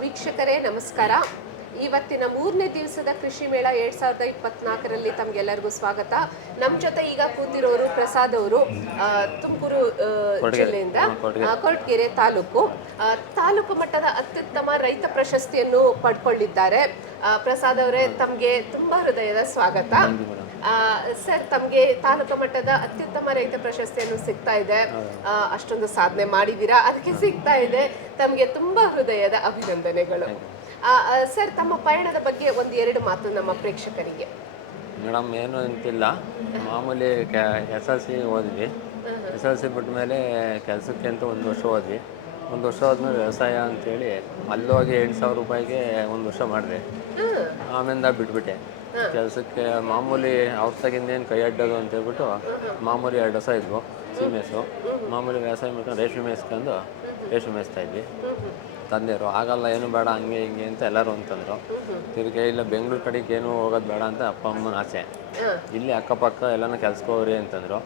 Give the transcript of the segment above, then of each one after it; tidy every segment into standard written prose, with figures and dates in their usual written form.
ವೀಕ್ಷಕರೇ ನಮಸ್ಕಾರ. ಇವತ್ತಿನ 3ನೇ ದಿವಸದ ಕೃಷಿ ಮೇಳ 2024ರಲ್ಲಿ ತಮಗೆಲ್ಲರಿಗೂ ಸ್ವಾಗತ. ನಮ್ಮ ಜೊತೆ ಈಗ ಕೂತಿರೋರು ಪ್ರಸಾದ್ ಅವರು, ತುಮಕೂರು ಜಿಲ್ಲೆಯಿಂದ, ಕೊರಟಗೆರೆ ತಾಲೂಕು ಮಟ್ಟದ ಅತ್ಯುತ್ತಮ ರೈತ ಪ್ರಶಸ್ತಿಯನ್ನು ಪಡ್ಕೊಂಡಿದ್ದಾರೆ. ಪ್ರಸಾದ್ ಅವರೇ, ತಮಗೆ ತುಂಬಾ ಹೃದಯದ ಸ್ವಾಗತ. ಸರ್, ತಮಗೆ ತಾಲೂಕು ಮಟ್ಟದ ಅತ್ಯುತ್ತಮ ರೈತ ಪ್ರಶಸ್ತಿಯನ್ನು ಸಿಗ್ತಾ ಇದೆ. ಅಷ್ಟೊಂದು ಸಾಧನೆ ಮಾಡಿದ್ದೀರಾ, ಅದಕ್ಕೆ ಸಿಗ್ತಾ ಇದೆ. ತಮಗೆ ತುಂಬಾ ಹೃದಯದ ಅಭಿನಂದನೆಗಳು. ಸರ್, ತಮ್ಮ ಪಯಣದ ಬಗ್ಗೆ ಒಂದೆರಡು ಮಾತು ನಮ್ಮ ಪ್ರೇಕ್ಷಕರಿಗೆ. ಮೇಡಮ್, ಏನು ಅಂತಿಲ್ಲ, ಮಾಮೂಲಿ SLC ಓದ್ವಿ. SLC ಬಿಟ್ಟ ಮೇಲೆ ಕೆಲಸಕ್ಕೆ ಅಂತ 1 ವರ್ಷ ಹೋದ್ವಿ. 1 ವರ್ಷ ಹೋದ್ಮೇಲೆ ವ್ಯವಸಾಯ ಅಂತೇಳಿ ಅಲ್ಲೋಗಿ 8,000 ರೂಪಾಯಿಗೆ 1 ವರ್ಷ ಮಾಡಿದೆ. ಆಮೇಲೆ ಬಿಟ್ಬಿಟ್ಟೆ ಕೆಲಸಕ್ಕೆ. ಮಾಮೂಲಿ ಅವ್ರ ತಗಿಂದೇನು ಕೈ ಅಡ್ಡೋದು ಅಂತ ಹೇಳ್ಬಿಟ್ಟು ಮಾಮೂಲಿ 2 ವರ್ಷ ಇದ್ವು ಸೀಮೆಸು. ಮಾಮೂಲಿ ವ್ಯವಸಾಯ ಮಾಡ್ಕೊಂಡು ರೇಷ್ಮೆ ಮೇಯಿಸ್ಕೊಂಡು ರೇಷ್ಮೆ ಮೇಯಿಸ್ತಾ ಇದ್ವಿ. ತಂದೆಯವರು ಆಗಲ್ಲ, ಏನು ಬೇಡ, ಹಂಗೆ ಹಿಂಗೆ ಅಂತ ಎಲ್ಲರೂ ಅಂತಂದರು. ತಿರುಗಿ ಇಲ್ಲ ಬೆಂಗಳೂರು ಕಡೆಗೆ ಏನು ಹೋಗೋದು ಬೇಡ ಅಂತ ಅಪ್ಪ ಅಮ್ಮನ ಆಸೆ. ಇಲ್ಲಿ ಅಕ್ಕಪಕ್ಕ ಎಲ್ಲನೂ ಕೆಲ್ಸಕ್ಕೆ ಹೋಗ್ರಿ ಅಂತಂದರು.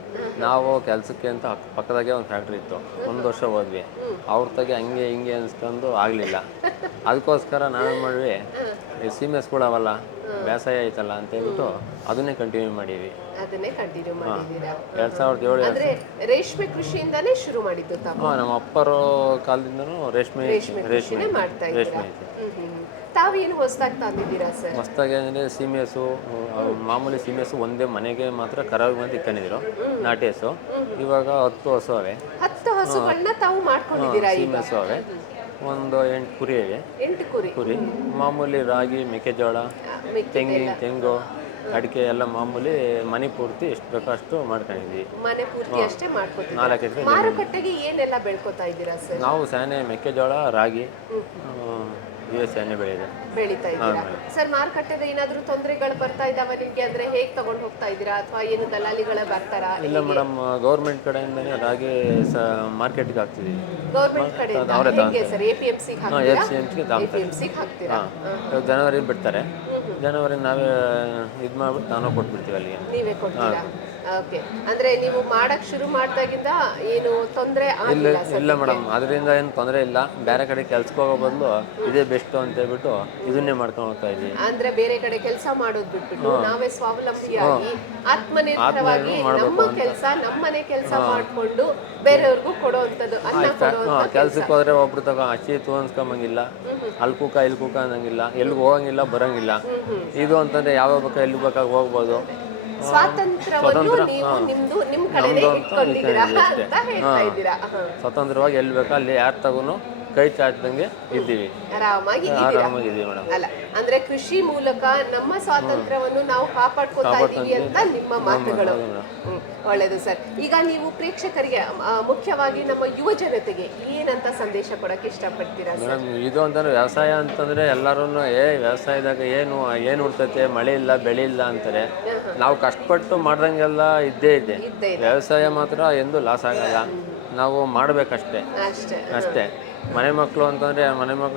ನಾವು ಕೆಲಸಕ್ಕೆ ಅಂತ ಪಕ್ಕದಾಗೆ ಒಂದು ಫ್ಯಾಕ್ಟ್ರಿ ಇತ್ತು. 1 ವರ್ಷ ಹೋದ್ವಿ. ಅವ್ರ ತಗೆ ಹಂಗೆ ಹಿಂಗೆ ಅನ್ಸ್ಕೊಂಡು ಆಗಲಿಲ್ಲ. ಅದಕ್ಕೋಸ್ಕರ ನಾವೇನು ಮಾಡಿದ್ವಿ, ಸೀಮೆಸ್ಗಳು ಅವಲ್ಲ, ಬೇಸಾಯ ಐತಲ್ಲ ಅಂತ ಹೇಳ್ಬಿಟ್ಟು ಅದನ್ನೇ ಕಂಟಿನ್ಯೂ ಮಾಡೀವಿ. 2007 ಅಂದ್ರೆ ರೇಷ್ಮೆ ಕೃಷಿಯಿಂದಾನೇ ಶುರು ಮಾಡಿದ್ದು ತಾವು? ನಮ್ಮ ಅಪ್ಪರ ಕಾಲದಿಂದನೂ ರೇಷ್ಮೆ ಮಾಡ್ತಾ ಇದ್ದೀರಾ? ತಾವೇನು ಹೊಸದಾಗಿ ತಂದಿದ್ದೀರಾ ಸರ್? ಹೊಸದಾಗಿ ಅಂದರೆ ಸೀಮೆಸು, ಮಾಮೂಲಿ ಸೀಮೆಸು ಒಂದೇ ಮನೆಗೆ ಮಾತ್ರ ಕರಾಗಿ ಬಂದು ಇಕ್ಕೊಂಡಿದ್ರು, ನಾಟಿ ಹಸು. ಇವಾಗ 10 ಹಸು ಅವೆ. 10 ಹಸುಗಳನ್ನ ತಾವು ಮಾಡ್ಕೊಂಡಿದ್ದೀರಾ? ಸೀಮೆಸು ಅವೆ. ಒಂದು 8 ಕುರಿ ಇವೆ. 8 ಕುರಿ. ಮಾಮೂಲಿ ರಾಗಿ, ಮೆಕ್ಕೆಜೋಳ, ತೆಂಗು, ಅಡಿಕೆ ಎಲ್ಲ ಮಾಮೂಲಿ ಮನೆ ಪೂರ್ತಿ ಎಷ್ಟು ಬೇಕೋ ಅಷ್ಟು ಮಾಡ್ಕೊಂಡಿದ್ವಿ. ಮನೆ ಪೂರ್ತಿ ಅಷ್ಟೇ ಮಾಡ್ಕೊತೀವಿ. 4 ಎಕರೆ. ಮಾರುಕಟ್ಟೆಗೆ ಏನೆಲ್ಲ ಬೆಳ್ಕೊತಾ ಇದ್ದೀರಾ ಸರ್? ನಾವು ಸ್ಯಾನೆ ಮೆಕ್ಕೆಜೋಳ, ರಾಗಿ, ಸ್ಯಾನೆ ಬೆಳೀತಾ ಇದ್ದೀರಾ ಸರ್? ಮಾರುಕಟ್ಟೆದ ಏನಾದರೂ ತೊಂದರೆಗಳು ಬರ್ತಾ ಇದಾವ ನಿಮ್ಗೆ? ಅಂದ್ರೆ ಹೇಗೆ ತಗೊಂಡು ಹೋಗ್ತಾ ಇದ್ದೀರಾ, ಅಥವಾ ಏನು ದಲ್ಲಾಳಿಗಳೇ ಬರ್ತಾರಾ? ಇಲ್ಲ ಮೇಡಮ್, ಗೌರ್ಮೆಂಟ್ ಕಡೆಯಿಂದನೇ ರಾಗಿ ಮಾರ್ಕೆಟ್ಗೆ ಹಾಕ್ತಿದ್ದೀವಿ. ಗೌರ್ಮೆಂಟ್ ಕಡೆಯಿಂದ ಹೇಗೆ ಸರ್? APMC ಹಾಕ್ತೀರಾ? ಜನವರಿ ಬಿಡ್ತಾರೆ. ಜನವರಿ ನಾವೇ ಇದು ಮಾಡ್ಬಿಟ್ಟು ನಾವು ಕೊಟ್ಬಿಡ್ತೀವಿ ಅಲ್ಲಿಗೆ. ನೀವೇ ಕೊಡ್ತೀರಾ? ಓಕೆ. ಅಂದ್ರೆ ನೀವು ಮಾಡಕ್ ಶುರು ಮಾಡಿದಾಗಿಂದ ಏನು ತೊಂದರೆ ಇಲ್ಲ ಮೇಡಮ್, ಅದರಿಂದ ಏನು ತೊಂದರೆ ಇಲ್ಲ. ಬೇರೆ ಕಡೆ ಕೆಲ್ಸಕ್ಕೆ ಹೋಗೋ ಬದಲು ಇದೇ ಬೆಸ್ಟ್ ಅಂತ ಹೇಳ್ಬಿಟ್ಟು ಇದನ್ನೇ ಮಾಡ್ಕೊಂಡು ಹೋಗ್ತಾ ಇದ್ದೀವಿ. ಅಂದ್ರೆ ಬೇರೆ ಕಡೆ ಕೆಲಸ ಮಾಡೋದು ಬಿಟ್ಬಿಟ್ಟು ನಾವೇ ಸ್ವಾವಲಂಬಿಯಾಗಿ ಆತ್ಮನಿರ್ಭರವಾಗಿ ನಮ್ಮನೆ ಕೆಲಸ ಮಾಡ್ಕೊಂಡು ಬೇರೆಯವ್ರಿಗೂ ಕೊಡುವಂಥದ್ದು, ಕೆಲ್ಸಕ್ಕೆ ಹೋದ್ರೆ ಒಬ್ರು ತಗೋ ಹಚ್ಚಿ ಅನ್ಸ್ಕೊಂಬಂಗಿಲ್ಲ, ಅಲ್ಲಿ ಕೂಕ ಇಲ್ಲಿ ಕೂಕ ಅನ್ನಂಗಿಲ್ಲ, ಎಲ್ಲಿಗೆ ಹೋಗಂಗಿಲ್ಲ, ಬರಂಗಿಲ್ಲ. ಇದು ಅಂತಂದ್ರೆ ಯಾವ ಬೇಕಾ ಎಲ್ಲಿ ಬೇಕಾಗಿ ಹೋಗ್ಬೋದು. ಸ್ವತಂತ್ರವಾಗಿ ಎಲ್ಲಿ ಬೇಕಾ ಅಲ್ಲಿ ಯಾರು ತಗೋನು ಕೈ ಚಾಚದಂಗೆ ಇದ್ದೀವಿ, ಆರಾಮಾಗಿದ್ದೀವಿ ಮೇಡಮ್. ಅಲ್ಲ ಅಂದ್ರೆ ಕೃಷಿ ಮೂಲಕ ನಮ್ಮ ಸ್ವಾತಂತ್ರ್ಯವನ್ನು ನಾವು ಕಾಪಾಡ್ಕೊತಾ ಇದ್ದೀವಿ ಅಂತ ನಿಮ್ಮ ಮಾತುಗಳು. ಒಳ್ಳೇದು ಸರ್. ಈಗ ನೀವು ಪ್ರೇಕ್ಷಕರಿಗೆ, ಮುಖ್ಯವಾಗಿ ನಮ್ಮ ಯುವ ಜನತೆಗೆ ಏನಂತ ಸಂದೇಶ ಕೊಡಕ್ಕೆ ಇಷ್ಟಪಡ್ತೀರಾ ಮೇಡಮ್? ಇದು ಅಂತಂದ್ರೆ ವ್ಯವಸಾಯ ಅಂತಂದ್ರೆ ಎಲ್ಲರೂ ವ್ಯವಸಾಯದಾಗ ಏನು ಉಳ್ತೈತೆ, ಮಳೆ ಇಲ್ಲ, ಬೆಳೆ ಇಲ್ಲ ಅಂತಾರೆ. ನಾವು ಕಷ್ಟಪಟ್ಟು ಮಾಡ್ದಂಗೆಲ್ಲ ಇದ್ದೇ ಇದೆ. ವ್ಯವಸಾಯ ಮಾತ್ರ ಎಂದು ಲಾಸ್ ಆಗಲ್ಲ. ನಾವು ಮಾಡ್ಬೇಕಷ್ಟೇ ಅಷ್ಟೇ. ಮನೆ ಮಕ್ಕಳು ಅಂತಂದ್ರೆ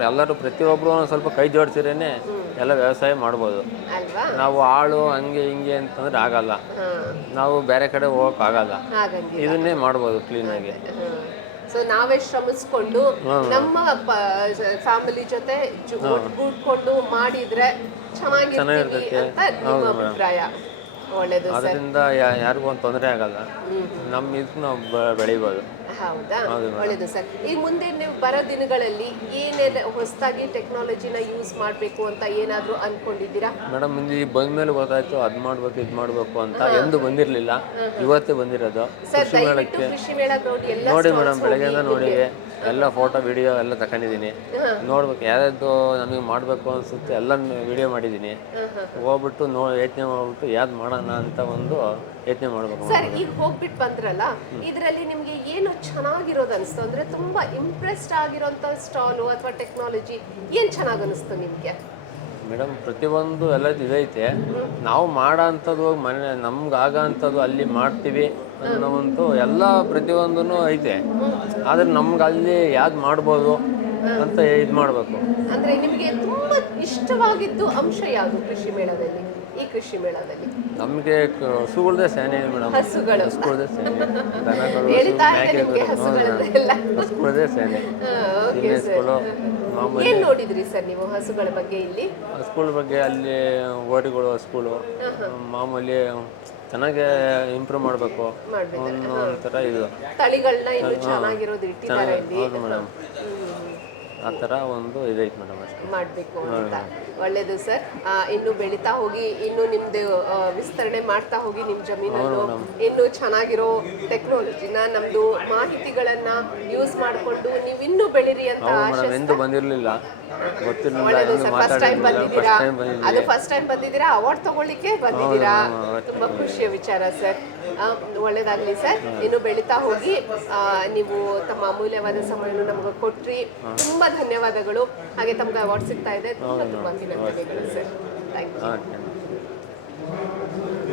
ಎಲ್ಲರೂ ಪ್ರತಿಯೊಬ್ಬರು ಸ್ವಲ್ಪ ಕೈ ಜೋಡಿಸಿರೇನೆ ಎಲ್ಲ ವ್ಯವಸಾಯ ಮಾಡ್ಬೋದು. ನಾವು ಆಳು ಹಂಗೆ ಹಿಂಗೆ ಅಂತಂದ್ರೆ ಆಗಲ್ಲ. ನಾವು ಬೇರೆ ಕಡೆ ಹೋಗಕ್ ಆಗಲ್ಲ. ಇದನ್ನೇ ಮಾಡ್ಬೋದು ಕ್ಲೀನಾಗಿ. ಸೊ ನಾವೇ ಶ್ರಮಿಸ್ಕೊಂಡು ನಮ್ಮ ಫ್ಯಾಮಿಲಿ ಜೊತೆ ಒಟ್ಟುಗೂಡ್ಕೊಂಡು ಮಾಡಿದ್ರೆ ಚೆನ್ನಾಗಿರ್ತೈತಿ ಅಂತ ನಿಮ್ಮ ಅಭಿಪ್ರಾಯ. ಒಳ್ಳೇದು. ಅದರಿಂದ ಯಾರಿಗೂ ಒಂದು ತೊಂದರೆ ಆಗಲ್ಲ. ನಮ್ಮ ಇದು ನಾವು ಬೆಳಿಬೋದು. ಹೌದಾ? ಒಳ್ಳೇದು ಸರ್. ಈ ಮುಂದೆ ನೀವು ಬರೋ ದಿನಗಳಲ್ಲಿ ಏನೆಲ್ಲ ಹೊಸದಾಗಿ ಟೆಕ್ನಾಲಜಿನ ಯೂಸ್ ಮಾಡಬೇಕು ಅಂತ ಏನಾದರೂ ಅನ್ಕೊಂಡಿದ್ದೀರಾ? ಮೇಡಮ್, ಈಗ ಬಂದ್ಮೇಲೆ ಗೊತ್ತಾಯ್ತು ಅದ್ ಮಾಡ್ಬೇಕು ಇದು ಮಾಡ್ಬೇಕು ಅಂತ. ಎಂದು ಬಂದಿರಲಿಲ್ಲ, ಇವತ್ತೇ ಬಂದಿರೋದು ಕೃಷಿ ಮೇಳಕ್ಕೆ. ನೋಡಿ ಮೇಡಮ್, ಬೆಳಗ್ಗೆಯಿಂದ ನೋಡಿ ಎಲ್ಲ ಫೋಟೋ ವಿಡಿಯೋ ಎಲ್ಲ ತಗೊಂಡಿದ್ದೀನಿ. ನೋಡ್ಬೇಕು ಯಾವ್ದು ನಮಗೆ ಮಾಡಬೇಕು ಅನ್ಸುತ್ತೆ ಎಲ್ಲ ವಿಡಿಯೋ ಮಾಡಿದ್ದೀನಿ. ಹೋಗ್ಬಿಟ್ಟು ಯೋಚನೆ ಮಾಡ್ಬಿಟ್ಟು ಯಾವ್ದು ಮಾಡೋಣ ಅಂತ ಒಂದು ಯೋಚನೆ ಮಾಡ್ಬೇಕು. ಸರ್, ಈಗ ಹೋಗ್ಬಿಟ್ಟು ಬಂದ್ರಲ್ಲ, ಇದರಲ್ಲಿ ನಿಮ್ಗೆ ಏನು ಚೆನ್ನಾಗಿರೋದು ಅನಿಸ್ತು? ಅಂದ್ರೆ ತುಂಬಾ ಇಂಪ್ರೆಸ್ಡ್ ಆಗಿರೋಂಥ ಸ್ಟಾಲು ಅಥವಾ ಟೆಕ್ನಾಲಜಿ ಏನು ಚೆನ್ನಾಗಿ ಅನಿಸ್ತು ನಿಮ್ಗೆ? ಮೇಡಮ್, ಪ್ರತಿಯೊಂದು ಎಲ್ಲ ಇದೈತೆ. ನಾವು ಮಾಡೋ ಅಂಥದ್ದು ನಮ್ಗೆ ಆಗೋ ಅಂಥದ್ದು ಅಲ್ಲಿ ಮಾಡ್ತೀವಿ ಅನ್ನೋವಂತೂ ಎಲ್ಲ ಪ್ರತಿಯೊಂದೂ ಐತೆ. ಆದರೆ ನಮ್ಗೆ ಅಲ್ಲಿ ಯಾವ್ದು ಮಾಡ್ಬೋದು ಅಂತ ಇದು ಮಾಡಬೇಕು. ಅಂದರೆ ನಿಮಗೆ ತುಂಬ ಇಷ್ಟವಾಗಿದ್ದು ಅಂಶ ಯಾವುದು ಕೃಷಿ ಮೇಳದಲ್ಲಿ? ಈ ಕೃಷಿ ಮೇಳದಲ್ಲಿ? ನಮಗೆ ಹಸುಗಳದೇ ಸೇನೆ ಮೇಡಮ್, ಹಸುಗಳು ಹಸುಗಳದೇ ಸೇನೆ, ದನಗಳು, ಹೇಳ್ತಾ ಇದೆ ಮೇಕೆಗಳು, ನಿಮ್ಗೆ ಹಸುಗಳದ್ದೆಲ್ಲ. ಹಸುಗಳದೇ ಸೇನೆ. Okay sir. ಹಸುಗಳು ಮಾಮೂಲಿ ಏನ್ ನೋಡಿದ್ರಿ ಸರ್ ನೀವು ಹಸುಗಳ ಬಗ್ಗೆ ಇಲ್ಲಿ? ಹಸುಗಳ ಬಗ್ಗೆ ಅಲ್ಲಿ ಓರಿಗಳು, ಹಸುಗಳು ಮಾಮೂಲಿ ಚೆನ್ನಾಗೆ ಇಂಪ್ರೂವ್ ಮಾಡಬೇಕು ಅನ್ನೋ ಒಂಥರ ಇದು. ತಳಿಗಳನ್ನ ಇನ್ನೂ ಚೆನ್ನಾಗಿರೋದು ಇಟ್ಟಿದ್ದಾರೆ ಇಲ್ಲಿ. ಹೌದು ಮೇಡಮ್, ಆ ಥರ ಒಂದು ಇದೈತೆ ಮೇಡಮ್ ಅಷ್ಟೇ. ಮಾಡಬೇಕು ಅಂತ. ಒಳ್ಳೇದು ಸರ್. ಇನ್ನು ಬೆಳೀತಾ ಹೋಗಿ, ಇನ್ನು ನಿಮ್ದು ವಿಸ್ತರಣೆ ಮಾಡ್ತಾ ಹೋಗಿ ನಿಮ್ಮ ಜಮೀನನ್ನು ಇನ್ನೂ ಚೆನ್ನಾಗಿರೋ ಟೆಕ್ನಾಲಜಿನ, ನಮ್ದು ಮಾಹಿತಿಗಳನ್ನ ಯೂಸ್ ಮಾಡಿಕೊಂಡು ನೀವು ಇನ್ನೂ ಬೆಳೀರಿ ಅಂತ ಮೇಡಮ್ ಎಂದು ಬಂದಿರಲಿಲ್ಲ, ಗೊತ್ತಿರಲಿಲ್ಲ. ಒಳ್ಳೇದು ಸರ್. ಫಸ್ಟ್ ಟೈಮ್ ಬಂದಿದ್ದೀರಾ, ಟೈಮ್ ಬಂದಿದ್ದೀವಿ. ಅದು ಫಸ್ಟ್ ಟೈಮ್ ಬಂದಿದ್ದೀರಾ, ಅವಾರ್ಡ್ ತಗೊಳ್ಳಿಕ್ಕೆ ಬಂದಿದ್ದೀರಾ. ತುಂಬಾ ಖುಷಿಯ ವಿಚಾರ ಸರ್. ಒಳ್ಳೇದಾಗ್ಲಿ ಸರ್. ಇನ್ನು ಬೆಳೀತಾ ಹೋಗಿ ನೀವು ತಮ್ಮ ಅಮೂಲ್ಯವಾದ ಸಮಯವನ್ನು ನಮ್ಗೆ ಕೊಟ್ರಿ, ತುಂಬಾ ಧನ್ಯವಾದಗಳು. ಹಾಗೆ ತಮ್ಗೆ ಅವಾರ್ಡ್ ಸಿಗ್ತಾ ಇದೆ, ತುಂಬಾ ಅಭಿನಂದನೆಗಳು ಸರ್. Thank you.